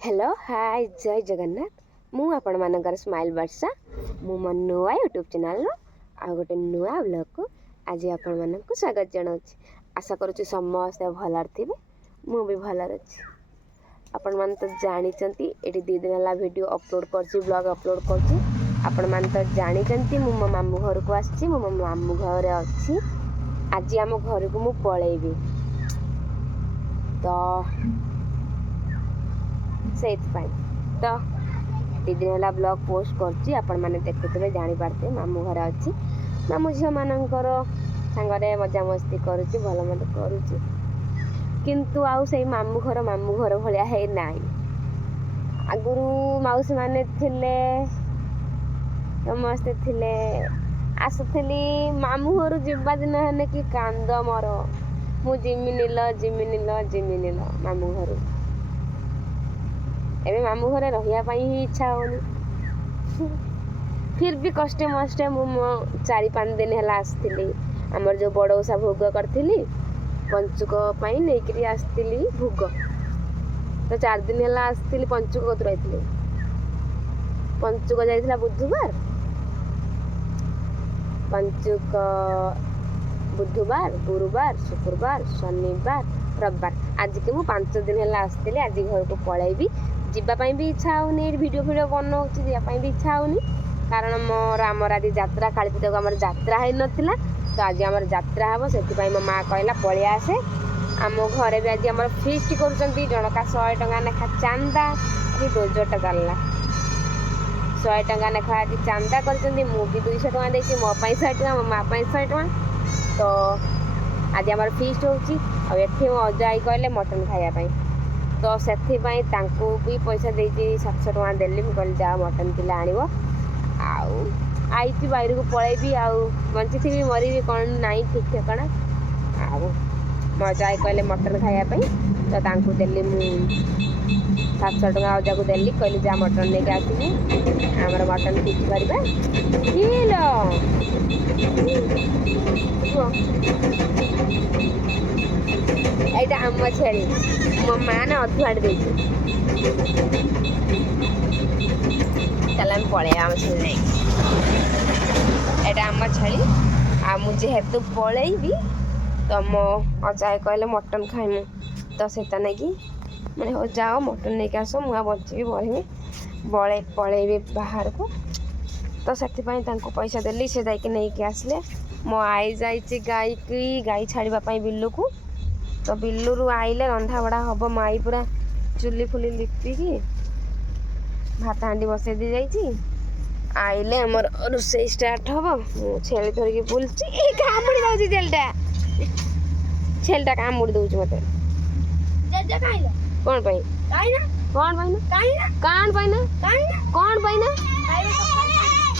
Hello hi जय जगन्नाथ मु आपण मानकर स्माइल वर्षा मु मो नुआ यूट्यूब चैनल आ गोटे नुआ ब्लॉग को आज आपण मानक स्वागत जनाऊँ। आशा करुँच समस्ते भल थे मु भी भल अच्छी। आपण मान तो जानी ये 2 दिन है वीडियो अपलोड कर ब्लॉग अपलोड कर तो जानी मु मो मामू घर को आसी मो मामू घर अच्छी। आज आम घर को मु पलैबी तो से तो 2 दिन है ब्लॉग पोस्ट कर देखुए जानीपारे मामू घर अच्छी मामू झील मानकर सांगे मजा मस्ती करुँच भल मत करुँच किंतु आउ से मामू घर भाया है ना। आगुरी मौसी माने थिले समस्ते थिले आसुली मामू घर जीवा दिन है कि कांद मोर मु जिमी निल मामू घर एवं मामू घरे रहा ही इच्छा होनी फिर भी कष्टे मष्टे मु 4-5 दिन है आसती आमर जो बड़ ओषा भोग करी पंचुक नहीं आसती भोग तो 4 दिन है आसती पंचुक कतु रही पंचुक जाइला बुधवार पंचुक बुधवार गुरुवार शुक्रवार शनिवार रविवार आज के मु 5 दिन है आसती आज घर को पलैबी जीवाई भी इच्छा होनी वीडियो बनाऊँ जावाई भी इच्छा होनी कारण मोर आमर आज यात्रा काली पूजा को आम यात्रा है नाला तो आज आम यात्रा हम से मो माँ कहला पलि आसे आम घरे भी आज आम फिस्ट कर जनका 100 टंका लेखा चांदा कि 200 टका 100 टंका लेखा आज चांदा कर भी 200 टका देती मो 100 टका मो माँ 100 टका तो आज आम फिस्ट हो अजाई कहले मटन खायापाई तो से भी पैसा दे 700 टका देली मुझे कहली जा मटन किलो आण आई बाहर को पलैबी बंची थी मरी कौन ना ठीक ठिकाना मजाई कहले मटन खायापाई तो देली मु 700 टका अजा को देली कहली जा मटन लेके आसनी आमर मटन फिट करवा यहाँ आम छेली मो माँ ना अधुआड़ दे पलैया आम छेली यहाँ आम छेली आ मुझे पलैबी तो मो अजा कहले मटन खाइमु तो से नहीं मैंने हो जाओ मटन नहीं आस मुझे बची बढ़ी पलैबी बाहर को तो से पैसा देली से जाकि नहीं आसले मो आई जाई गाई छाड़ापी बिलू को तो बिलू आइले रंधा बड़ा हम माई पूरा चुली फुली लिपिकी भात हांडी बसई दी जाइए आइले आमर रोसे स्टार्ट हम छेली धरिकी बुलची कामुड़ी दौर छेलटा छेलटा कामुड़ी दौर मत कौन पाई कौन पाई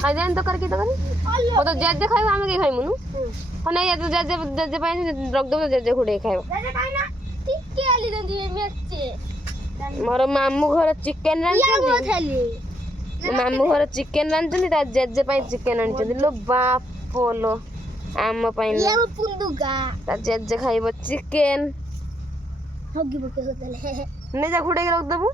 खाई तो करके वो तो जेजे खाइब आम कहीं खाइमुनु नहीं जेजे जेजे रखदेव जेजे खुड़े खाइब मोर मामू घर चिकेन मामू घर चिकेन रांधुनी जेजे चिकेन आनी लो बाप लो आम जेजे खाइब चिकेन नहीं जा खुड़े रखदेबू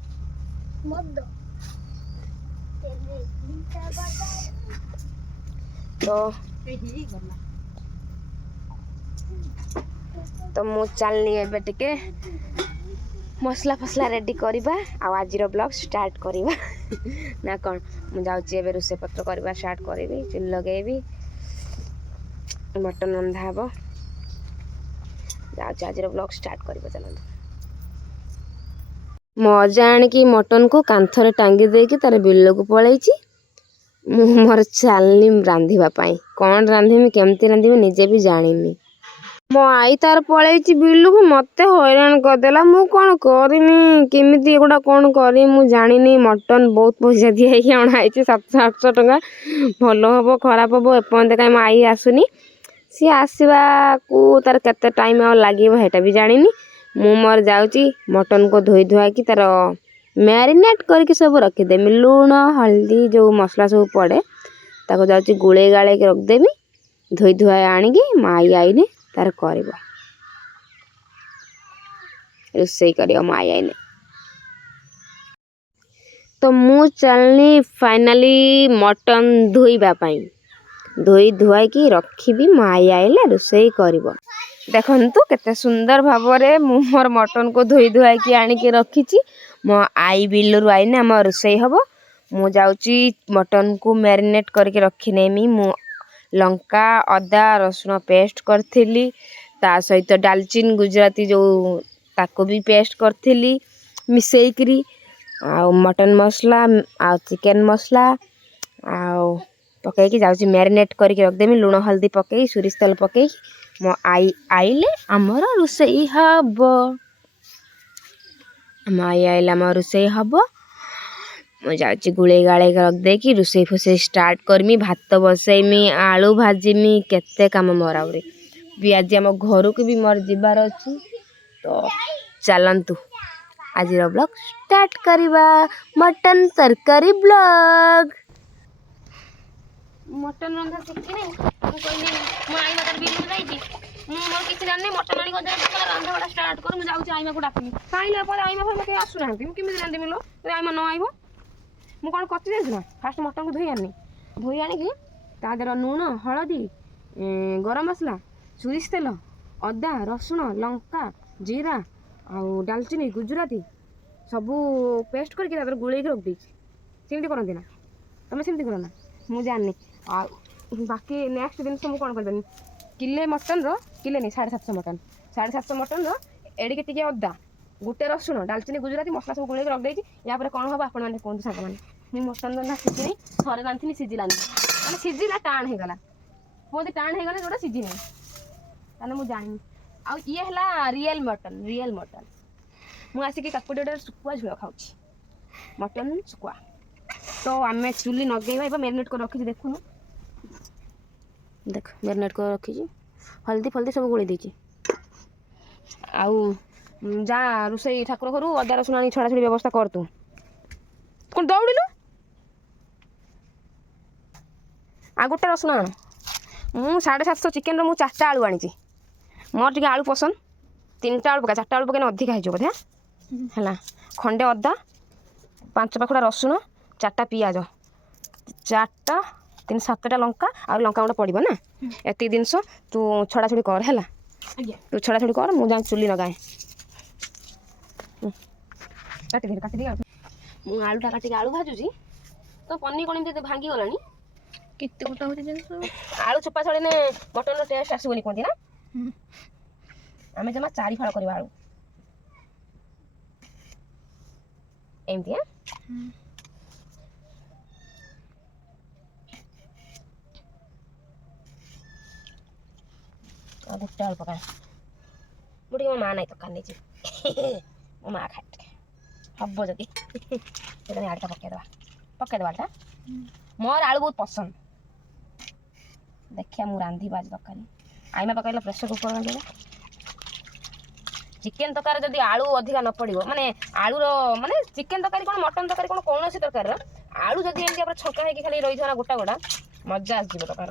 तो मु चलनी एबे टिके मसला फसला रेडी करवा आज ब्लॉग स्टार्ट करवा ना कौन मु जाऊँगी एबे रोसे पत्र करवा स्टार्ट करी चुल लगेबी मटन रंधा हम जाऊँगी आज ब्लॉग स्टार्ट करवा चलते मो अजा आणिकी मटन को कांथरे टांगी देकी तार बिल को पलैची मोर चलनी रांधापी कौन रांधमी केमती रांधमी निजे भी जानी मो आई तार पलैची बिलू को मत हैरान करदेला मु कौन करमी केमी एगुड़ा कौन करी मु जानी मटन बहुत पैसा दिखाई अणाई 700-800 टका भल हम खराब हम एपर्यंत कहीं आई आसुनी सी आसवा को तार केते टाइम लगे भी जानी मु मोर जाऊँगी मटन को धोई धुआ कि तार मैरिनेट करके सब रखीदेमी लुण हल्दी जो मसला सब पड़े ताको जाऊँगी गुले गाले के रखदेमी धोई धुआ आणिकी माई आईने तार कर रोसई कर माई आईने तो मु चलनी फाइनाली मटन धोइबा पाई धोई धुआई रखी मो आई आइले रोषेई कर देखु केते सुंदर भावरे मु मोर मटन को धोई धुआई आनिकी रखी मो आई बिलरू आईने आम रोषेई हम मु जाऊँगी मटन को मैरिनेट करके रखीनेमी मु लंका अदा रसुण पेस्ट करी ता सहित डालचीन गुजराती जो ताको भी पेस्ट करी मिसेकरी आ मटन मसला आ चिकेन मसला आ पकईकी जाऊँगी मैरिनेट करके रखदेमी लुण हल्दी पकई सोरिष तेल पकई मो आई आइले आमर रोषेई हब आम आई आइले आम रोषेई हब मु जाऊँगी गुड़े गाड़े रखदे कि रोषेई फोषेई स्टार्ट करमी भात बसैमी आलू भाजीमी केते काम मोर आउरी भी आज आम घर को भी मोर जीवार अच्छी तो चलतु आज ब्लॉग स्टार्ट करवा मटन तरकारी ब्लॉग मटन रंधा शिखी नहीं कहली मो आई मटन बिल जाइए मोर किसी जानी मटन आनी रंधा बड़ा स्टार्ट कर मुझे जाऊँगी आईमा को डाकमी कहीं आईमा भाई कहीं आसुना किमी जानी मिलो आईमा न आइब मु कौन करती जाना फास्ट मटन को धोई आनी धोई आणिकी तादर लुण हलदी गरम मसला सोरिष तेल अदा रसुण लंका जीरा आउ डालचीनी गुजराती सबू पेस्ट करके गोल रखी सेमती करती ना तुम सेमती कर ना मुझे जानी आ बाकी नेक्स्ट दिन मुझे कौन कर किले मटन किले नहीं 750 मटन 750 मटन एडिके टिके अदा गोटे रसुण डालचीनी गुजराती मसला सब गोल रखी या कौन हम आप कहते सांग मैंने मटन रंधा सीझी थरे रांधि सीझिलानी मैंने सीझिला टाण होगला कहते टाण होगला जोटा सीझी नहीं मुझे जानी आ ये है रियल मटन मुझे आसिक काकुटे सुकुआ झोल खाऊँ मटन सुकुआ तो आम चुली नगेवा मैरिनेट कर रखी देखुन देख मैरिनेट कर रखी हल्दी फल्दी सब गोल देती आउ जा रोषेई ठाकुर घर अदा रसुण आनी छड़ा छड़ी व्यवस्था कर तू कौन दौड़िलु आ गोटे रसुण आण मु 750 चिकेन मु 4टा आलू आनी मोर टे आलू पसंद 3टा आलू पका 4टा आलू पकने अधिका हो बोधे है खंडे अदा 5 पाखुड़ा रसुण 4टा पियाज 4टा 3-7टा लंका आ लंका गुंड पड़ो ना एति जिनस तू छड़ा छुड़ी कर है तू छड़ा छुड़ी कर मुझे चुली लगाए काटी मु आलूटा काटिक आलू भाजुची तो पनी कौन एमती भांगी गला केते गोटा होती जिनस आलू चोपा छड़े मटन टेस्ट आसबनी कहती ना आम जमा 4 फाड़ करवा आलू एमती गोटे आलू पकाए मुझे मो माँ नहीं तक नहीं मो माँ खाए हम जदि आलूटा पकईदे आलूटा मोर आलू बहुत पसंद देखिया मु रांधि आज तरकारी आईमा पकईला प्रेसर कुकर रांधे चिकेन तरकारी जदि आलू अधिका न पड़ो माने आलूर माने चिकेन तरकारी कौन मटन तरकारी कौन कौन तरकारी आलू जदि एमती छका होगी खाली रही था गोटा गोटा मजा आसो तरकार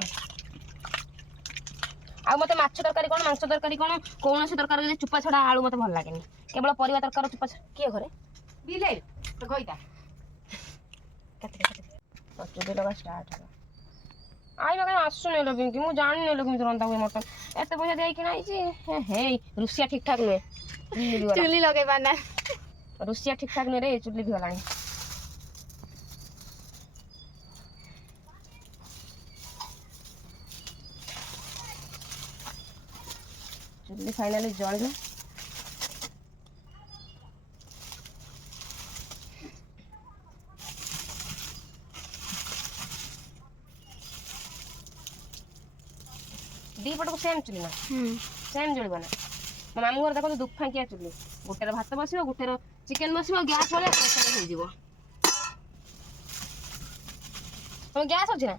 आ मत माछ तरकारी कौन मांस तरकारी कौन कौन तरकारी चुपा छड़ा आलू मत भल लगे केवल परिवा तरकार चुपा किए घरे बिले तो गईता चुली लगा स्टार्ट है आई कहीं आसुनी पिंकी मुझे जानी केमी रंधा हुए मटन एत पैसा देना हे रुषिया ठीक ठाक नुहे चुली लगे पाना रुषिया ठीक ठाक नुहे रे चुली भी गलानी चुली फाइनाली जल दी पट को सेम चुली ना सेम जलवा ना मो मामू घर देखो दुख फांकिया चुली गोटे भात बस गोटे चिकेन बस गैस भाई हो तुम गैस अच्छी ना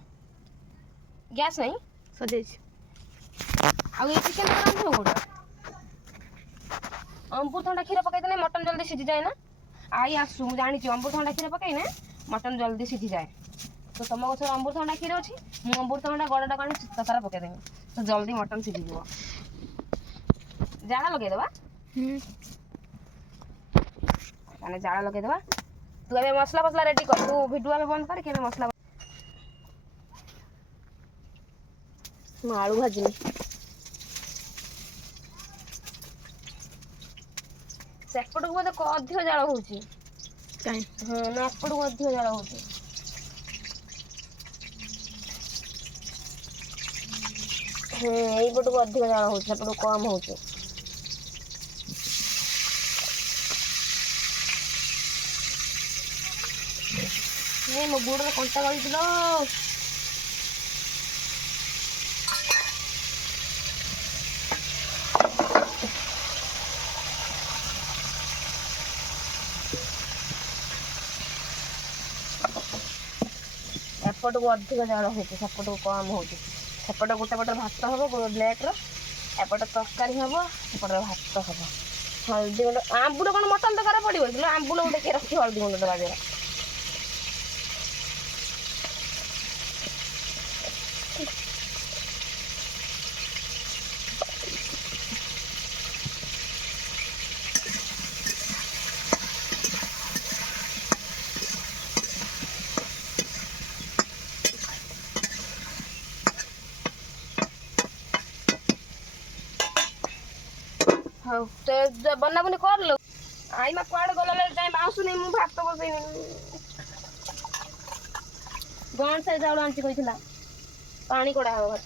गैस नहीं सजे आउ चिकेन रांधो गोटे अमृतभंडा क्षीर पकईदे मटन जल्दी सीझी जाए ना आई आसू मुझे जानी अमृतभंडा क्षीर पकईने मटन जल्दी सीझी जाए तो तुम गचर अमृतभंडा क्षीर अच्छी मुझे अमृतभंडा गड़टा का ततार पकईदेवी तो जल्दी मटन सीझी जाड़ा लगेदेवा जाड़ा लगेदेवा तू अबे मसला फसला रेडी कर तू वीडियो में बंद कर के मसला ମୁଁ ଆଳୁ ଭାଜିନି ସେପଟକୁ ବୋଧେ ଅଧିକ ଜାଳ ହଉଛି କାଇଁ ନା ଏପଟକୁ ଅଧିକ ଜାଳ ହଉଛି ଏଇପଟକୁ ଅଧିକ ଜାଳ ହଉଛି ସେପଟକୁ କମ ହଉଛି ମୋ ଗୋଡରେ କଣ୍ଟା ଗଳିଥିଲ एपटू अधिक जाड़ हो सेपटू कम हो सेपट गोटे पटे भात हम प्लेट्र एपटे तरकारी हम सेपटे भात हम हल्दी गुंड आंबुल कौन मटन तक पड़ो कि आंबुल गोटे किए रखी हल्दी गुंड दबा दे हाँ तो बना बुनी कर लो आई मा कुआड़ गला टाइम आसु नहीं मु भात बसैनी गण से चाउल आंची कइथिला पानी कोड़ा हो भात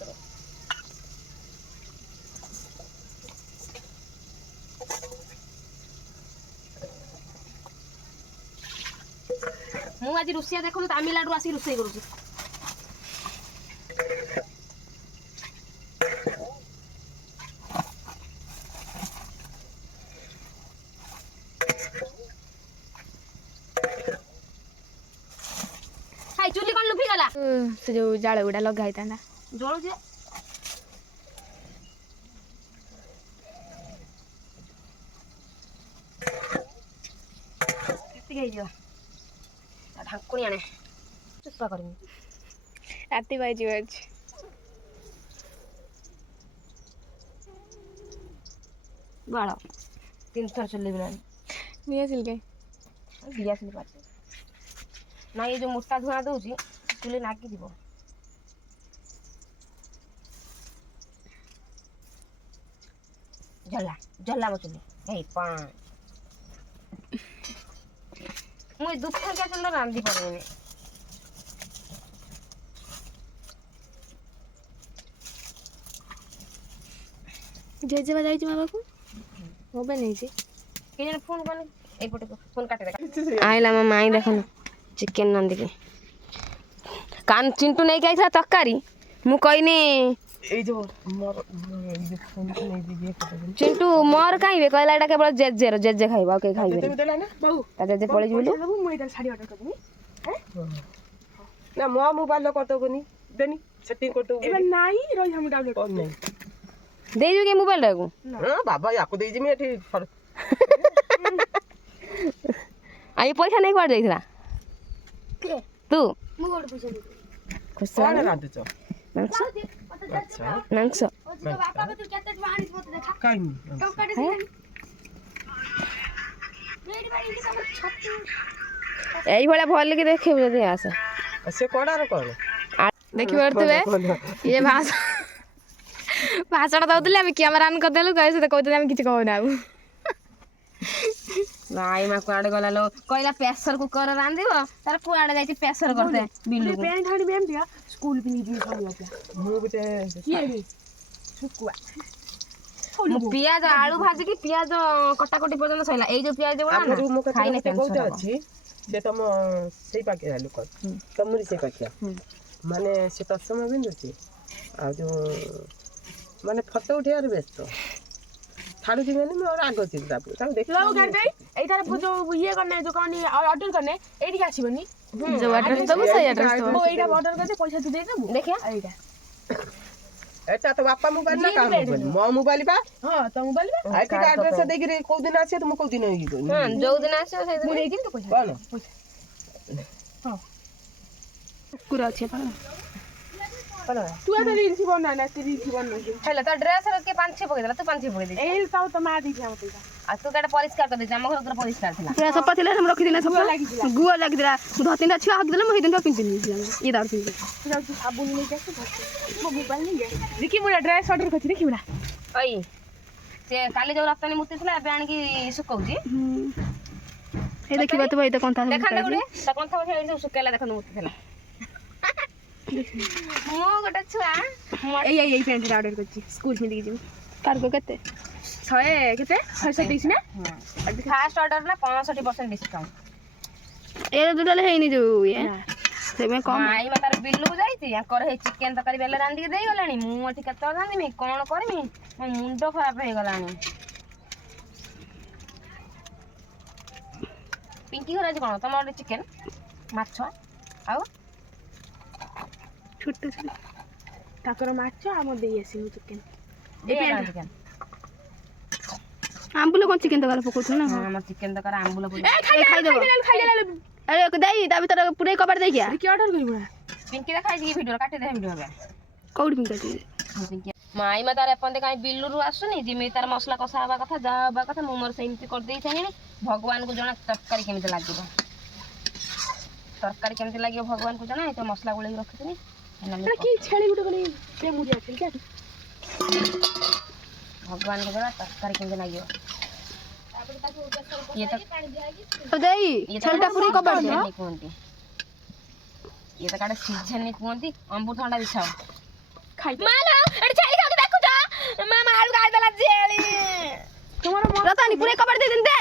मु आज रुसिया देखु तमिलनाडु आसी रुसई करूची चुली कौन लुफी गला से जो जाल गुड़ा लगाई था ना जल जे ढाकुणी आने चुप्पा करमी राति बाजी बाज बाड़ा 3 थर चली बिना निया सिल के बिया सिल पाते ना ये जो मोटा धुआं दउची चुली नाकी दिबो जल्ला जल्ला मो चुली ए पा मुई दुख के चल रांदी पड़ेने जेजे बजाई छ बाबा को मोबाइल नहीं छी के जने फोन कोनी ए पटे फोन काटे दे आइला मा माई देखन चिकन नंदी के कान चिंटू नहीं गई था तक्कारी मु कहनी ए जो मोर ये फोन को नहीं दिए चिंटू मोर काईबे कहला एटा केवल जेजे खाइबा के खाइबे ते देला ना बहु ता जेजे पळे जिबलु मु इधर साड़ी ऑर्डर करनी हैं ना मो मोबाइल लो करतो कोनी देनी सेटिंग करतो एबे नाही रोज हम डाउनलोड और नहीं दे जो के मोबाइल रे को हां बाबा याको देई जिमी एठी आई पैसा नहीं कर देइथला के तू मु गोड़ पैसा दे खुश कौन रांधु छ मांस अच्छा मांस बापा को तू केते बाहर मत देखा काई नहीं टोकड़ी दे मेरी बारी की सब छत एई भला भल के देखिब जदी आस से कोडा रे कोन देखि परतबे ये भाषण दउतले हम कैमरा ऑन कर देलु कहे से कहते हम किछ कहू ना भाई मा कुआडे गला लो कहला प्रेशर कुकर रांधिबो तार कुआडे जाई प्रेशर करते बिल्लू को पेन ठाड़ी बेम दिया स्कूल भी नहीं खाऊ गया मु बते ये रे सुकुआ मु पियाज आलू भाजी की पियाज कटाकटी पर्यंत सैला एई जो पियाज बड़ा आपन ना मु खाई कते ना कहते टेंशन अछि से तम सेई पाके आलु कर तमरी से पाके माने से तसम बिंदुची आ जो माने फोटो उठेयार व्यस्त थालू जी मैंने और आगो चिंता ता देख लो घर पे ए तार जो ये करने जो कौन ऑर्डर करने एडी के आसीबनी जो एड्रेस दबो सही एड्रेस दबो वो एटा ऑर्डर करते पैसा तू दे देबू देखिया एटा अच्छा तो बापा मोबाइल ना काम मोबाइल मो मोबाइल बा हां तो मोबाइल में आई के एड्रेस दे के को दिन आसे तो को दिन होई गई हां जो दिन आसे से मु नहीं दिन तो पैसा कोन हां कुरा छे कोन तू आ रील सी बना ना तेरी रील सी बना के हेला तो ड्रेस के 5-6 पके देला तू 5-6 पके दे ए ताऊ तो मा दी हम पैसा ଆଉ ତୁ କେଟେ ପରିଷ୍କାର କରିଦେଇଛୁ ଆମ ଘର ପୁରା ପରିଷ୍କାର ଥିଲା ପୁରା ସଫା ଥିଲା ମୁଁ ରଖିଥିଲି ନା ସଫା ଗୁଆ ଲାଗିଥିଲା ମୁଁ ଧରିଥିଲି ଛୁଆ ହକିଦେଲେ ମୁଁ ସେଇଦିନ ପିନ୍ଧିନି ଇଏ ଦାଉଥିଲି ଯାଉଛି ସାବୁନ ନେଇକି ଆସ ମୋ ମୋବାଇଲ ନେଇକି ଦେଖିବୁ ନା ଡ୍ରେସ୍ ଅର୍ଡର କରିଛି ଦେଖିବୁ ନା ଅଇ ସେ କାଲି ଯୋଉ ରପ୍ତାନୀ ମୂର୍ତ୍ତି ଥିଲା ଏବେ ଆଣିକି ଶୁକଉଛି এই ଦେଖିବା ତ ଏଇଟା କନ୍ଥା ଦେଖାନ୍ତେ ଗୋଟେ ତା କନ୍ଥା ବସିଲା ସବୁ ଶୁକେଇଲା ଦେଖନ୍ତୁ ମୂର୍ତ୍ତି ଥିଲା ମୁଁ ଗୋଟେ ଛୁଆ ଏଇ ପ୍ୟାଣ୍ଟଟା ଅର୍ଡର କରିଛି ସ୍କୁଲ ପିନ୍ଧିକି ଯିବୁ କାର୍ଗୋ କେତେ 100 କେତେ 127 ନା ଫାଷ୍ଟ ଅର୍ଡର ନା 65% ଡିସକାଉଣ୍ଟ ଏଇଟା ଟୋଟାଲି ହେଇନି ଯୋଉ ଇଏ ସେଇପାଇଁ କମ ଆଇ ମା ତାର ବିଲକୁ ଯାଇଛି ୟାଙ୍କର ହେଇ ଚିକେନ ତରକାରୀ ବେଲେ ରାନ୍ଧିକି ଦେଇଗଲାଣି ମୁଁ ଏଠି କେତେବେଳେ ରାନ୍ଧିମି କଣ କରିମି ମୋ ମୁଣ୍ଡ ଖରାପ ହେଇଗଲାଣି ପିଙ୍କି ଘର ଆଜି କଣ ତମର ଗୋଟେ ଚିକେନ ମାଛ ଆଉ ଛୋଟ ଛୋଟ ତାଙ୍କର ମାଛ ଆମ ଦେଇ ଆସିବୁ ଚିକେନ ଚିକେନ ଆମ୍ବୁଲ କଣ ଚିକେନ ତରକାରୀ ପକଉଛୁ ନା ଆମର ଚିକେନ ତରକାରୀ ଆମ୍ବୁଲ ପଡି ଖାଇଦେବ ଆରେ ଦେଇ ତା ଭିତରେ ପୁରେଇ କବାଟ ଦେଇକିଆ କି ଅର୍ଡର କରିବୁ ନା ପିଙ୍କି ଦେଖାଇଛି କି ଭିଡ଼ିଓ କାଟିଦେ ଭିଡ଼ିଓ ଏବେ କୋଉଠି ପିଙ୍କାଟି ମାଇ ମା ତାର ଏପର୍ଯ୍ୟନ୍ତ କାହିଁ ବିଲୁରୁ ଆସୁନି ଯେମିତି ତାର ମସଲା କଷା ହବା କଥା ଯାହା ହବା କଥା ମୁଁ ମୋର ସେମିତି କରିଦେଇ ସାରିଣି ଭଗବାନଙ୍କୁ ଜଣା ତରକାରୀ କେମିତି ଲାଗିବ ଭଗବାନଙ୍କୁ ଜଣା ଏତ ମସଲା ଗୋଳେଇକି ରଖିଥିଲି କି ଛେଳି ଗୋଟେ କଲି ସେ ମୁଡି ଅଛି କି ଭଗବାନଙ୍କୁ ଜଣା ତରକାରୀ କେମିତି ଲାଗିବ ଦେଇ ଛେଳିଟା ପୁରେଇ କବାଟ ଦିଅ କୁହନ୍ତି ଇଏ ତ କାଟେ ସିଝେନି କୁହନ୍ତି ଅମୃତଭଣ୍ଡା ବିଛାଅ ରତାନି ପୁରେଇ କବାଟ ଦେଇ ଦେ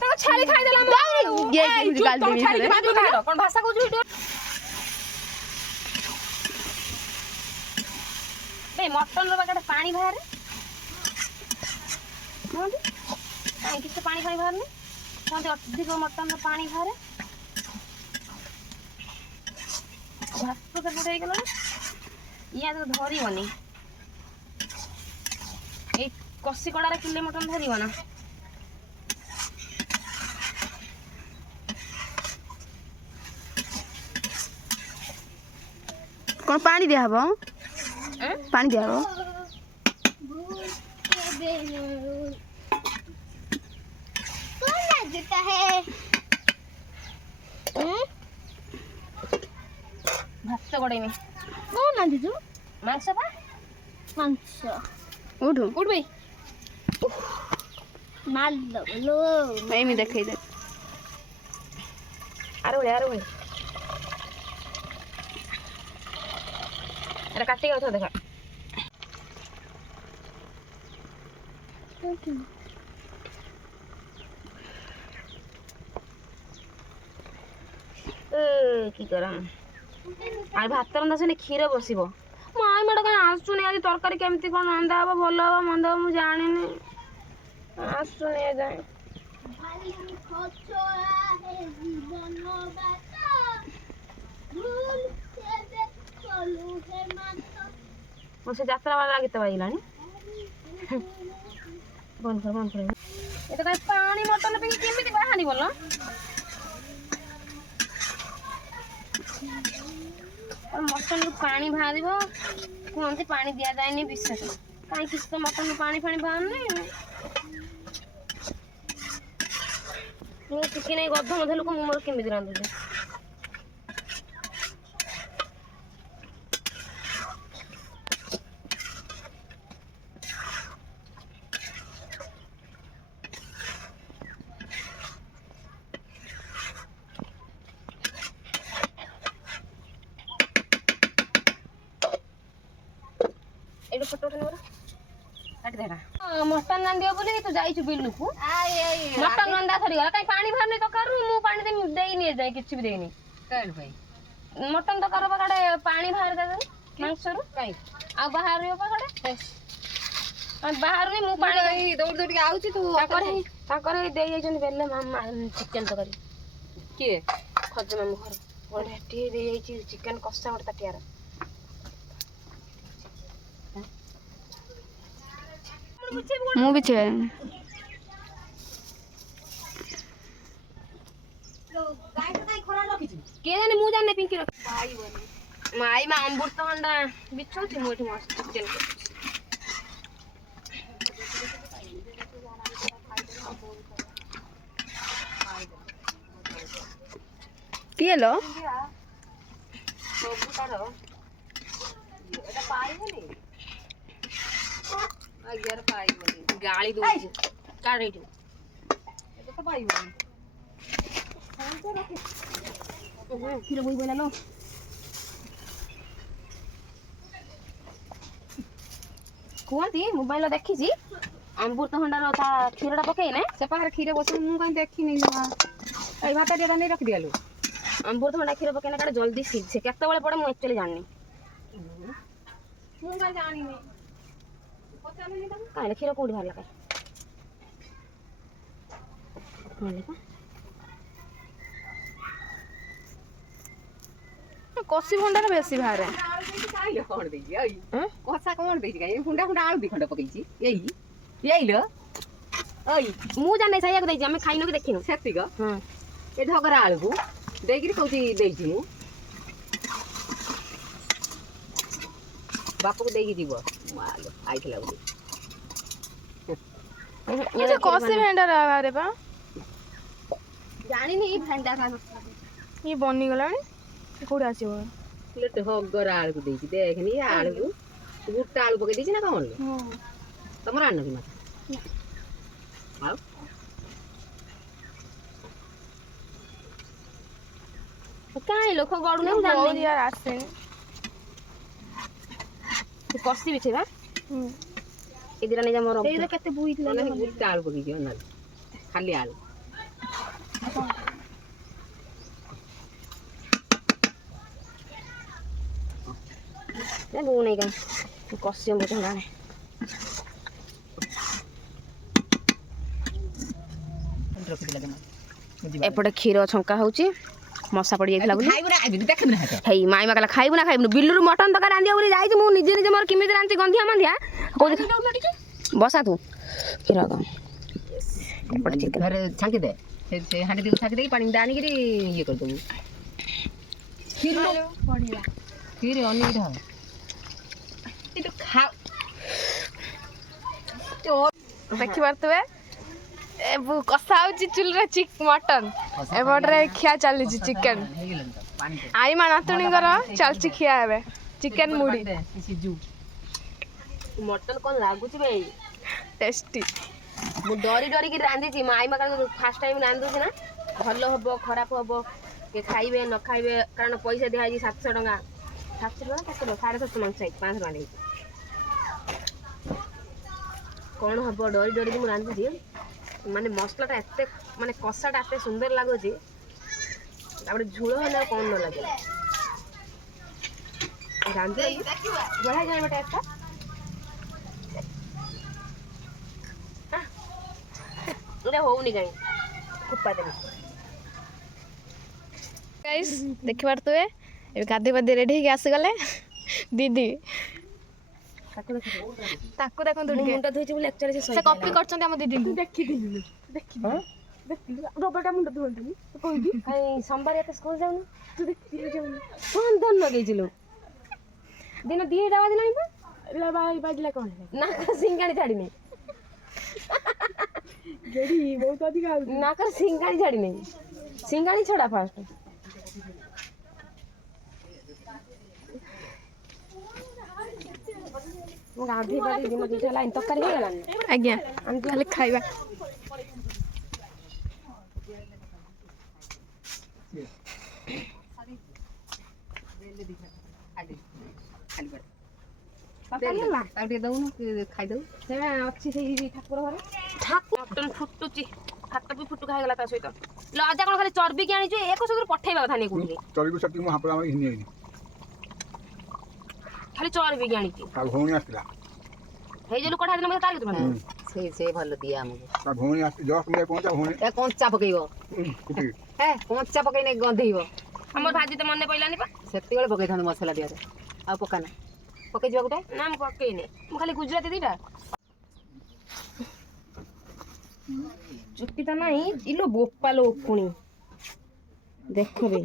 ତାଙ୍କ ଛେଳି ଖାଇଦେଲା କଣ ଭାଷା କହୁଛୁ ଭିଡ଼ିଓ ମଟନର ପାଖରେ ପାଣି ବାହାରେ କାହିଁ କିଛି ପାଣି ବାହାରୁନି କୁହନ୍ତି ଅଧିକ ମଟନର ପାଣି ବାହାରେ ଭାତ ସେପଟେ ହେଇଗଲାଣି ଇଏ ଧରିବନି ଏଇ କଷି କଡ଼ାରେ କିଲେ ମଟନ ଧରିବ ନା କଣ ପାଣି ଦିଆହବ ପାଣି ଦିଆହବ ଭାତ ଗଡ଼େଇମି ମାଂସ ପା ଉଠୁ ଉଠୁ ଏମିତି ଦେଖେଇ ଦେ ଆରେ ଭଳି ଏଟା କାଟିକି ଅଛ ଦେଖ কি କରମ ଆଉ ଭାତ ରନ୍ଧା ସେନେ କ୍ଷୀର ବସିବ ମୋ ଆଇ ମାଡ କାହିଁ ଆସୁନି ଆଜି ତରକାରୀ କେମିତି କଣ ରନ୍ଧା ହବ ଭଲ ହବ ମନ୍ଦ ହବ ମୁଁ ଜାଣିନି ଆସୁନି ଏଯାଏଁ ମୋ ସେ ଯାତ୍ରା ବାଲା ଗୀତ ବାଜିଲାଣି ବନ୍ଦ କର ଏଟା କାହିଁ ପାଣି ମଟନ ପାଇଁ କେମିତି ବାହାରିବ ଲୋ ମଟନରୁ ପାଣି ବାହାରିବ କୁହନ୍ତି ପାଣି ଦିଆଯାଏନି ବିଶେଷ କାହିଁ କିଛି ତ ମଟନରୁ ପାଣି ବାହାରୁନି ମୁଁ ଟିକେ ନେଇ ଗଧ ମଧ ଲୋକ ମୁଁ ମୋର କେମିତି ରାନ୍ଧୁଛି ଏଇଠୁ ଫଟୋ ଉଠେଇ ମଟନ ରାନ୍ଧିବ ବୋଲି ତୁ ଯାଇଛୁ ବିଲୁକୁ ମଟନ ରନ୍ଧା ସରିଗଲା କାହିଁ ପାଣି ବାହାରୁନି ତରକାରୀରୁ ମୁଁ ପାଣି ଦେଇନି ଏଯାଏଁ କିଛି ବି ଦେଇନି ମଟନ ତରକାରୀ ପାଖରେ ପାଣି ବାହାରି ମାଂସରୁ ଆଉ ବାହାରିବ ପାଖରେ ବାହାରୁନି ମୁଁ ପାଣି ଦୌଡ଼ି ଦୌଡ଼ିକି ଆଉଛି ତୁ ତାଙ୍କର ଦେଇ ଯାଇଛନ୍ତି ବେଲେ ମାମା ଚିକେନ ତରକାରୀ କିଏ ଖଜ ମାମୁଁ ଘର ଗୋଟେ ହେଠି ଦେଇଯାଇଛି ଚିକେନ କଷା ଗୋଟେ ତାଟିଆର ମୁଁ ବି ଛେ କିଏ ଜାନେ ମୁଁ ଜାଣିନି ପିଙ୍କି ମାଇ ମା ଅମୃତଭଣ୍ଡା ବିଛଉଛି ମୁଁ ଏଠି ମସ୍ତ ଚିକେନ କରୁଛି କିଏ ଲୋ? ସବୁ ତାର ଏଟା ପାଇବନି ଆଜ୍ଞାରେ ପାଇବନି ଗାଳି ଦଉଛି କାଢ ଏଇଠୁ এটা তো পাইবনি କ୍ଷୀର ବୋହି ପଇଲା ଲୋ। କୁହନ୍ତି ମୋବାଇଲ ଦେଖିଛି ଅମୃତଭଣ୍ଡାର ତା କ୍ଷୀରଟା ପକେଇନେ ସେ ପାଖରେ କ୍ଷୀର ବସି ମୁଁ କାହିଁ ଦେଖିନି ଜମା ଏଇ ଭାତ ଟିକେ ନେଇ ରଖିଦିଆଲୁ ଅମୃତଭଣ୍ଡା କ୍ଷୀର ପକେଇନେ କାଳେ ଜଲ୍ଦି ସିଝେ କେତେବେଳେ ପଡେ ମୁଁ ଆକ୍ଚୁଆଲି ଜାଣିନି ମୁଁ କାହିଁ ଜାଣିନି କାହିଁକି କ୍ଷୀର କୋଉଠି ବାହାରିଲା କାଇଁ କଷି ଭଣ୍ଡାର ବେଶୀ ବାହାରେ। ଖାଇଲେ କଣ ଦେଇଛି ଏଇ କଷା କଣ ଦେଇଛି କାଇଁ ହୁଣ୍ଡା ହୁଣ୍ଡା ଆଳୁ ଦି ଖଣ୍ଡ ପକେଇଛି ଏଇଲ ଏଇ ମୁଁ ଜାଣିନି ଖାଇବାକୁ ଦେଇଛି ଆମେ ଖାଇନୁ କି ଦେଖିନୁ ସେତିକ ହଁ ଏ ଢଗରା ଆଳୁକୁ ଦେଇକିରି କହୁଛି ଦେଇଛି ମୁଁ ବାପକୁ ଦେଇକି ଯିବ ମାଲୋ ଆଇଥିଲା ବୋଲି କଷି ଭେଣ୍ଡାର ବାହାରେ ପା। ଜାଣିନି ଭେଣ୍ଡା ଇଏ ବନିଗଲାଣି କୋଉଠି ଆସିବ? ହଗରା ଆଳୁକୁ ଦେଇଛି ଦେଖନି ଏ ଆଳୁକୁ ଗୁଟା ଆଳୁ ପକେଇ ଦେଇଛି ନା କଣ ତମର ଆଣିନ କି ମାଛ ଆଉ କାହିଁ ଲୋକ ଗଡୁନି ମୁଁ ଜାଣିନି ଆସେନି। କଷି ବିଛେ ବା ଏ ଦିଟା ନେଇ ଯା ମୋର କେତେ ବୁଇଥିଲା ଗୁଟା ଆଳୁ ପକେଇଛି ଅନାଲି ଖାଲି ଆଳୁ ବୋଉ ନେଇ କାହିଁ କଷି ଅମୃତଭଣ୍ଡା ଏପଟେ କ୍ଷୀର ଛଙ୍କା ହଉଛି ମଶା ପଡି ଯାଇଥିଲା ବୋଲି ହେଇ ମାଇ ମା କହିଲା ଖାଇବୁ ନା ଖାଇବୁନି ବିଲରୁ ମଟନ ତରକାରୀ ରାନ୍ଧିବ ବୋଲି ଯାଇଛି ମୁଁ ନିଜେ ନିଜେ ମୋର କେମିତି ରାନ୍ଧି ଗନ୍ଧିଆ ମାନ୍ଧିଆ କହୁଛି ବସା ତୁ କ୍ଷୀର ଏପଟେ ଚିକେନ ଘରେ ଛାଙ୍କି ଦେ ସେ ହାଣ୍ଡି ଟିକେ ଛାଙ୍କି ଦେଇକି ପାଣି ଆଣିକିରି ଇଏ କରିଦେବୁ କ୍ଷୀର ଅନେକ ଢାଳ ଏଇଟା ଖା ଦେଖିପାରୁଥିବେ କଷା ହଉଛି ଚୁଲିରେ ମଟନ ଏପଟରେ ଖିଆ ଚାଲିଛି ଚିକେନ ଆଇ ମା ନାତୁଣୀଙ୍କର ଚାଲିଛି ଖିଆ ଏବେ ଚିକେନ ମୁଢି ମଟନ କଣ ଲାଗୁଛି ଭାଇ ଟେଷ୍ଟି। ମୁଁ ଡରି ଡରିକି ରାନ୍ଧିଛି ମାଇ ମା ଫାର୍ଷ୍ଟ ଟାଇମ୍ ରାନ୍ଧୁଛି ନା ଭଲ ହବ ଖରାପ ହବ କିଏ ଖାଇବେ ନ ଖାଇବେ କାରଣ ପଇସା ଦିଆହେଇଛି 700 ଟଙ୍କା 700 ଟଙ୍କା କେତେ ଟଙ୍କା 750 ମାଂସ ହେଇଛି 500 ଟଙ୍କା ହେଇଛି କଣ ହବ ଡରି ଡରିକି ମୁଁ ରାନ୍ଧୁଛି ମାନେ ମସଲାଟା ଏତେ ମାନେ କଷାଟା ଏତେ ସୁନ୍ଦର ଲାଗୁଛି ତାପରେ ଝୋଳ ହେଲେ ଆଉ କଣ ନ ଲାଗେ ରାନ୍ଧି ବଢ଼ିଆ ଯାଏ ଗୋଟେ একটা এটা ହଉନି କାଇଁ କୁପା ଦେବି ଗାଇସ୍ ଦେଖିପାରୁଥିବେ ଏବେ ଗାଧୋଇ ପାଧୋଇ ରେଡି ହେଇକି ଆସିଗଲେ ଦିଦି ତାକୁ ଦେଖନ୍ତୁ ଟିକେ ମୁଣ୍ଡ ଧୋଇଛି ବୋଲି ଆକ୍ଚୁଆଲି ସେ କପି କରୁଛନ୍ତି ଆମ ଦିଦିଙ୍କୁ। ଦେଖିଥିଲି ରବଟା ମୁଣ୍ଡ ଧୁଅନ୍ତିନି କହିବି କାଇଁ ସୋମବାର ଏତେ ସ୍କୁଲ ଯାଉନୁ ତୁ ଦେଖିଥିଲି ଯାଉନି କଣ ଧନ ଲଗେଇଥିଲୁ ଦିନ 2ଟା ବାଜିଲାଣି ପା ବାଜିଲା କଣ ହେଲା ନାକ ସିଙ୍ଗାଣି ଛାଡ଼ିନି ଗେଡି ବହୁତ ଅଧିକା ହଉଛି ନାକର ସିଙ୍ଗାଣି ଛାଡ଼ିନି ସିଙ୍ଗାଣି ଛଡ଼ା ଫାଷ୍ଟ ମୁଁ ଗାଧୋଇ ପାଧୋଇ ଦିନ 2ଟା ହେଲାଣି ତରକାରୀ ହେଇଗଲାଣି ଆଜ୍ଞା ଖାଲି ଖାଇବା ଆଉ ଟିକେ ଦଉନୁ ଖାଇଦଉ ସେ ଅଛି ସେଇ ଠାକୁର ଘରେ ମଟନ ଫୁଟୁଛି ହାତ ବି ଫୁଟୁକା ହେଇଗଲା ତା ସହିତ ଲଜା କଣ ଖାଲି ଚର୍ବିକି ଆଣିଛୁ ଏକ ସଦରୁ ପଠେଇବା କଥା ନେଇ କୋଉଠି ଚଳିବୁ ସେଠି ମୁଁ ହାପଡ଼ା ଆମର ଘିନି ଆଇନି ଖାଲି ଚର୍ବିକି ଆଣିଛୁ ତା ଭଉଣୀ ଆସିଥିଲା ହେଇ ଯୋଉ ଲୋକଟା ହେଇଥିଲା ମତେ ତାର କିଛି ସେ ଭଲ ଦିଏ ଆମକୁ ତା ଭଉଣୀ ଆସି ଜଷ୍ଟ ମୁଁ ପହଞ୍ଚା ଭଉଣୀ ଏ କଞ୍ଚା ପକେଇବ କୁଟିକି କଞ୍ଚା ପକେଇନେ ଗନ୍ଧେଇବ ଆମର ଭାଜି ତ ମନେ ପଇଲାନି ପା ସେତିବେଳେ ପକେଇଥାନ୍ତୁ ମସଲା ଟିକେ ଆଉ ପକାନା ପକେଇଯିବା ଗୋଟେ ନା ମୁଁ ପକେଇନି ମୁଁ ଖାଲି ଗୁଜୁରାତି ଦିଟା ଚୁଟିଟା ନାହିଁ ଇଲୋ ବୋପାଲୋ ଉକୁଣି ଦେଖବେ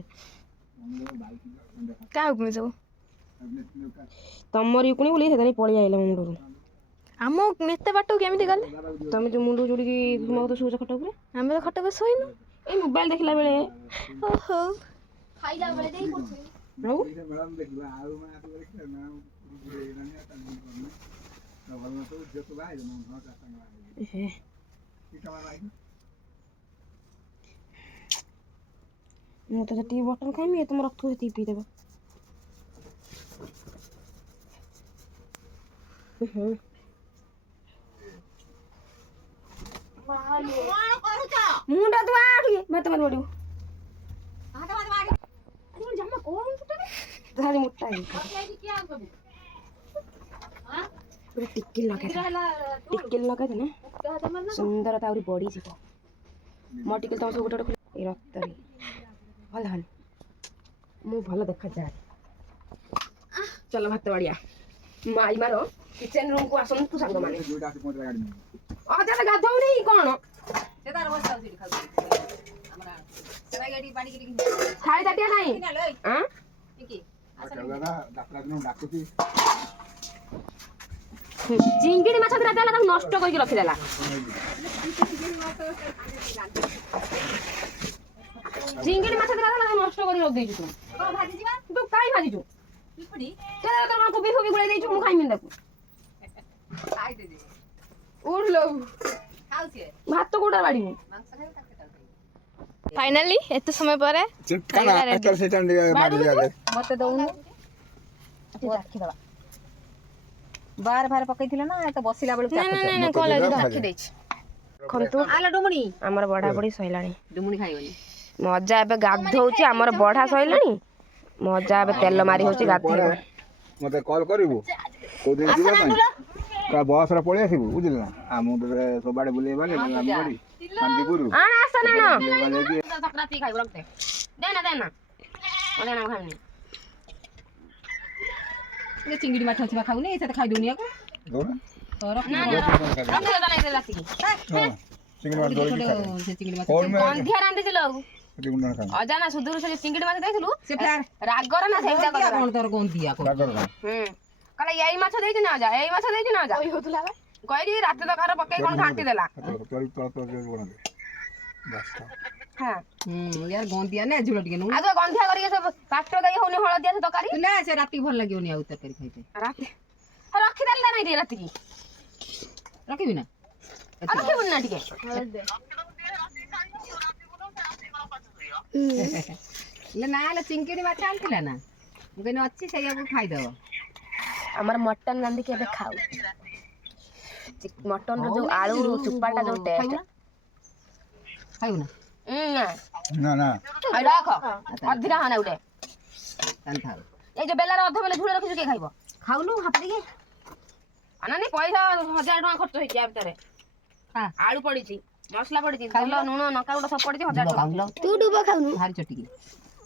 କାହାକୁ ସବୁ ତମରି ଉକୁଣି ବୋଲି ସେଦିନ ପଳେଇ ଆଇଲା ମୁଣ୍ଡରୁ ଆମ ଏତେ ବାଟକୁ କେମିତି ଗଲେ ତମେ ଯୋଉ ମୁଣ୍ଡକୁ ଯୋଡ଼ିକି ମୋ ତ ଶୋଉଛ ଖଟ ଉପରେ ଆମେ ତ ଖଟ ଉପରେ ଶୋଇନୁ ଏଇ ମୋବାଇଲ ଦେଖିଲା ବେଳେ ଓହୋ ଆଉ ମ୍ୟାଡ଼ାମ ଦେଖିବା ଆଉ ମାନେ ଆସି ଦେଖିଲେ ମ୍ୟାଡ଼ାମ ଭଲ ନା ସବୁ ଝିଅ ତ ବାହା ହେଇଯିବ ଘର ଚାଷ ମୁଁ ତ ଯେତିକି ବଟଲ ଖାଇମି ତୁମ ରକ୍ତ ସେତିକି ପିଇଦେବ। ମୁଣ୍ଡ ତୁ ଆଠି ଭାତ ମାରି ପଡ଼ିବୁ। ଜମା କଣ ମୋଟା ଟିକିଲ ଲଗାଇଦେ ନା ସୁନ୍ଦରତା ଆହୁରି ବଢ଼ିଯିବ। ମୋ ଟିକିଲ ତମ ସବୁ ଗୋଟେ ଗୋଟେ ଏଇ ରକ୍ତରେ ଭଲ ହନି ମୁଁ ଭଲ ଦେଖାଯାଏ। ଚାଲ ଭାତ ବାଡ଼ିଆ ମାଇ ମାର କିଚେନ ରୁମକୁ ଆସନ୍ତୁ ସାଙ୍ଗମାନେ। ଅଜା ଗାଧଉନି କଣ ଥାଳି ତାଟିଆ ନାହିଁ। ଚିଙ୍ଗିଡ଼ି ମାଛ ଦିଟା ଦେଲା ତାକୁ ନଷ୍ଟ କରିକି ରଖିଦେଲା। ଚିଙ୍ଗିଡ଼ି ମାଛ ଦିଟା ଦେଲା ତାକୁ ନଷ୍ଟ କରିକି ରଖିଦେଇଛୁ ତୁ କାଇଁ ଭାଜିଛୁ? କଣ କୋବି ଫୋବି ଗୁଳେଇ ଦେଇଛୁ ମୁଁ ଖାଇମିନି ତାକୁ। ଉଠିଲ ଭାତ କୋଉଟା ବାଡ଼ିବୁ? फाइनली एते समय पर मते दउनु राखी दबा बार बार पकैथिले ना त बसिला बेलु ना कॉलेज राखी देछ खंतु आला डुमणी हमर बड़ा बड़ी सइलाणी डुमणी खाइबनी मजा एबे गाधौची हमर बड़ा सइलाणी मजा एबे तेल मारी होची गाधेबो। मते कॉल करिवु को दिन जीवा ପାଇଁ का बस रे पळि आसीबु बुझिल ना आ मु सबआडे बुलेबा ने बड़ी शांतिपुर आण आस ना राती खाइबो रखते देना देना ओले ना खाइनी ये चिंगड़ी माछ छिबा खाउनी एसे खाइ दुनिया को दोना तोर ना रखते देना राती की चिंगड़ी मार दोली से चिंगड़ी माछ कौन में गंधिया रांधिছিল चिंगड़ी ना खाना अजा ना सुदूर से चिंगड़ी माछ ଦେଇଥିଲୁ से प्यार रागर ना सेटा क्या कोन तोर कोन दिया को रागर का कहला एई माछ ଦେଇଛି ना अजा एई माछ ଦେଇଛି ना अजा ओइ होतला बा କହିକି ରାତି ତ ଘର ପକେଇ କଣ ଘାଣ୍ଟି ଦେଲା। तोरी तो जो बना दे बस हां यार गोन दिया ने झुलो टिके नु आगे गंधिया करिके सब काट देई होनी हळदिया से तकारी ना से राती भल लागियोनी आउ तरकारी खाइते राती रखी देला नहीं दे राती की रखिबी ना रखी बुना टिके ले ना ले चिंगड़ी माछ आनतिला ना गने अच्छी से याको खाइ दो हमर मटन रांधि के बे खाऊ मटन रो जो आलू चुपाटा जो टेस्ट खाइबो ना ना ना रख अधीरा हाना उडे कान खाओ ए जो बेलार अध बेले झुले रखिछु के खाइबो खाउनु हापड़ी के अनानी पैसा 1000 टका खर्च होई या भीतर हां आलू पड़ी छी मसला पड़ी छी तेल नून नका उडा सब पड़ी छी 1000 टका खाउनु तू डुबो खाउनु भारी चटी के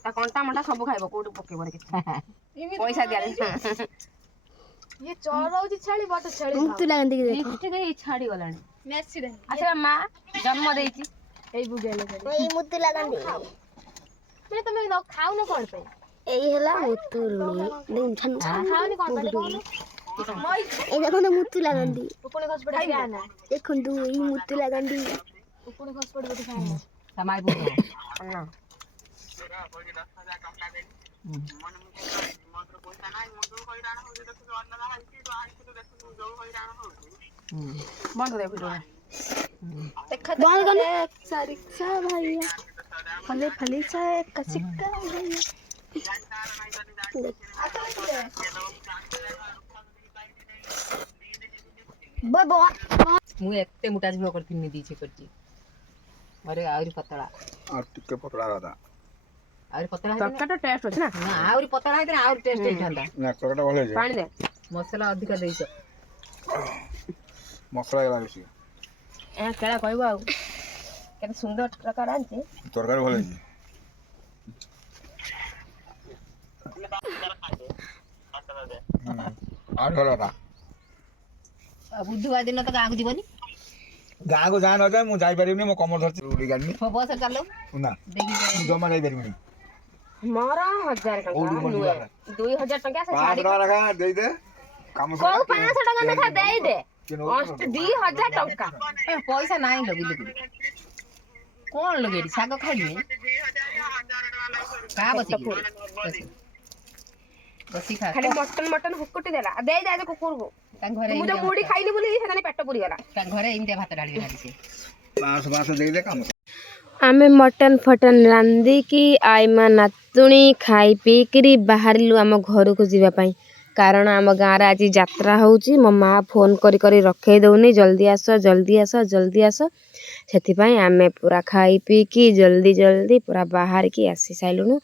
ता कंटा मंटा सब खाइबो कोटु पकेबो रे पैसा दिया ये चरौची छाली बट छाली मुक्ति लागन देखि देख ठीक है छाड़ी गलानी मेसी रे अच्छा मां जन्म देइची एई बुगेले ओइ मुक्ति लागन दे मैं तमे न खाउ न कोन पे एई हला मुतुरुनी दिन छन खाउनी कोन पे ए देखो तो मुक्ति लागन दी उपुने खस पड़े क्या ना देखो तू ई मुक्ति लागन दी उपुने खस पड़े बेटा खाना समाय बुझो ना बंद दे वीडियो गाल गाल सारिक्सा भैया फले फले सा कसिका भैया बाबा मु एते मोटा झुलो करथिनी दीछे करची अरे आउरी पतला और टिके पकड़ा रहा आउरी पतला तड़का टेस्ट होछ ना ना आउरी पतला है आउरी टेस्ट होइथांदा ना टोकटा भले जे पानी दे मसला अधिक देइछ मसला लगा छी ए केला कहबो आ केते सुंदर प्रकार आनते तरकारी भले जे आठ होला बुधवार दिन तो गाँव जीवनी गाँ को जान होता है मुझे जाई परिबनी मो कमर धरती उड़ी गाड़ी बस चलो ना देखी जमा जाई परिबनी मोरा 1000 ओडी टका मजूरा 2000 टका से 5 छाड़ी टका रखा दे दे काम को 500 टका लेखा देई दे अष्ट 2000 टका पैसा नहीं लगी କଣ ଲଗେଇଲି ଶାଗ ଖାଇଲି କାହା ବସିକି ବସି ଖା ଖାଲି ମଟନ ହୁକୁଟି ଦେଲା ଦେଇ ଯାଏ କୁକୁରକୁ ତାଙ୍କ ଘରେ ମୁଁ ତ ମୁଢି ଖାଇଲି ବୋଲି ସେখানে ପେଟ ପୁରିଗଲା। ତାଙ୍କ ଘରେ ଏମିତିଆ ଭାତ ଡାଲି ଖାଲି ସେ ବାଁଶ ଦେଇଦେ କାମ। ଆମେ ମଟନ ଫଟନ ରାନ୍ଧିକି ଆଇମା ନାତୁଣୀ ଖାଇ ପିଇକିରି ବାହାରିଲୁ ଆମ ଘରକୁ ଯିବା ପାଇଁ। କାରଣ ଆମ ଗାଁରେ ଆଜି ଯାତ୍ରା ହେଉଛି। ମୋ ମା ଫୋନ୍ କରି କରି ରଖେଇ ଦେଉନି, ଜଲ୍ଦି ଆସ ଜଲ୍ଦି ଆସ ଜଲ୍ଦି ଆସ। ସେଥିପାଇଁ ଆମେ ପୁରା ଖାଇ ପିଇକି ଜଲ୍ଦି ପୁରା ବାହାରିକି ଆସି ସାରିଲୁଣୁ।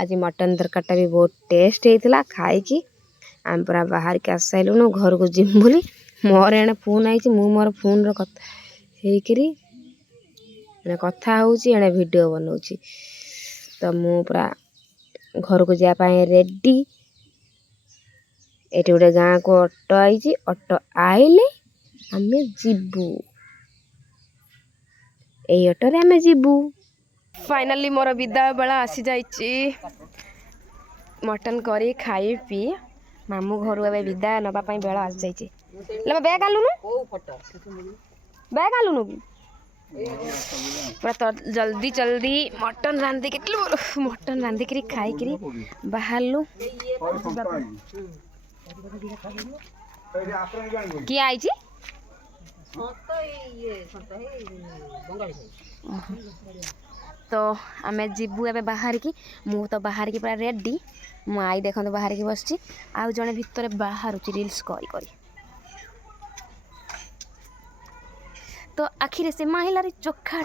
ଆଜି ମଟନ ତରକାରୀଟା ବି ବହୁତ ଟେଷ୍ଟ ହେଇଥିଲା। ଖାଇକି ଆମେ ପୁରା ବାହାରିକି ଆସି ସାରିଲୁଣୁ ଘରକୁ ଯିବୁ ବୋଲି। ମୋର ଏଣେ ଫୋନ୍ ଆଇଛି, ମୁଁ ମୋର ଫୋନ୍ର କଥା ହେଇକିରି କଥା ହେଉଛି, ଏଣେ ଭିଡ଼ିଓ ବନାଉଛି। ତ ମୁଁ ପୁରା ଘରକୁ ଯିବା ପାଇଁ ରେଡ଼ି। ଏଠି ଗୋଟେ ଗାଁକୁ ଅଟୋ ଆଇଛି, ଅଟୋ ଆଇଲେ ଆମେ ଯିବୁ, ଏଇ ଅଟୋରେ ଆମେ ଯିବୁ। ଫାଇନାଲି ମୋର ବିଦାୟ ବେଳା ଆସିଯାଇଛି। ମଟନ କରି ଖାଇ ପିଇ ମାମୁଁ ଘରୁ ଏବେ ବିଦାୟ ନେବା ପାଇଁ ବେଳ ଆସିଯାଇଛି। ବ୍ୟାଗ୍ ଆଣିଲୁନୁ, ବ୍ୟାଗ୍ ଆଣିଲୁନୁ କି ପୁରା ଜଲ୍ଦି ମଟନ ରାନ୍ଧିକିରି ଖାଇକିରି ବାହାରିଲୁ। କିଏ ଆଇଛି? ତ ଆମେ ଯିବୁ ଏବେ ବାହାରିକି। ମୁଁ ତ ବାହାରିକି ପୁରା ରେଡ଼ି। ମୋ ଆଈ ଦେଖନ୍ତୁ ବାହାରିକି ବସିଛି, ଆଉ ଜଣେ ଭିତରେ ବାହାରୁଛି ରିଲ୍ସ କରି କରି। ତ ଆଖିରେ ସେ ମାହିଲାରେ ଚୋଖା।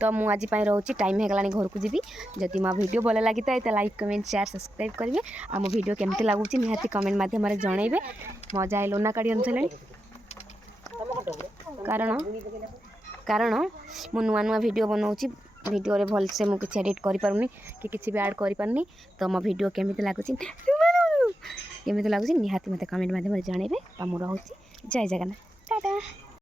ତ ମୁଁ ଆଜି ପାଇଁ ରହୁଛି, ଟାଇମ୍ ହେଇଗଲାଣି ଘରକୁ ଯିବି। ଯଦି ମୋ ଭିଡ଼ିଓ ଭଲ ଲାଗିଥାଏ ତ ଲାଇକ୍ କମେଣ୍ଟ ସେୟାର ସବସ୍କ୍ରାଇବ୍ କରିବେ। ଆଉ ମୋ ଭିଡ଼ିଓ କେମିତି ଲାଗୁଛି ନିହାତି କମେଣ୍ଟ ମାଧ୍ୟମରେ ଜଣାଇବେ। ମଜା ହେଇ ଲୁନା କାଢ଼ି ଆଣିସାରିଲେଣି, କାରଣ ମୁଁ ନୂଆ ଭିଡ଼ିଓ ବନାଉଛି। ଭିଡ଼ିଓରେ ଭଲସେ ମୁଁ କିଛି ଏଡ଼ିଟ୍ କରିପାରୁନି କି କିଛି ବି ଆଡ଼୍ କରିପାରୁନି। ତ ମୋ ଭିଡ଼ିଓ କେମିତି ଲାଗୁଛି ନିହାତି ମୋତେ କମେଣ୍ଟ ମାଧ୍ୟମରେ ଜଣାଇବେ। ତ ମୁଁ ରହୁଛି, ଜୟ ଜଗନ୍ନାଥ, ଟାଟା।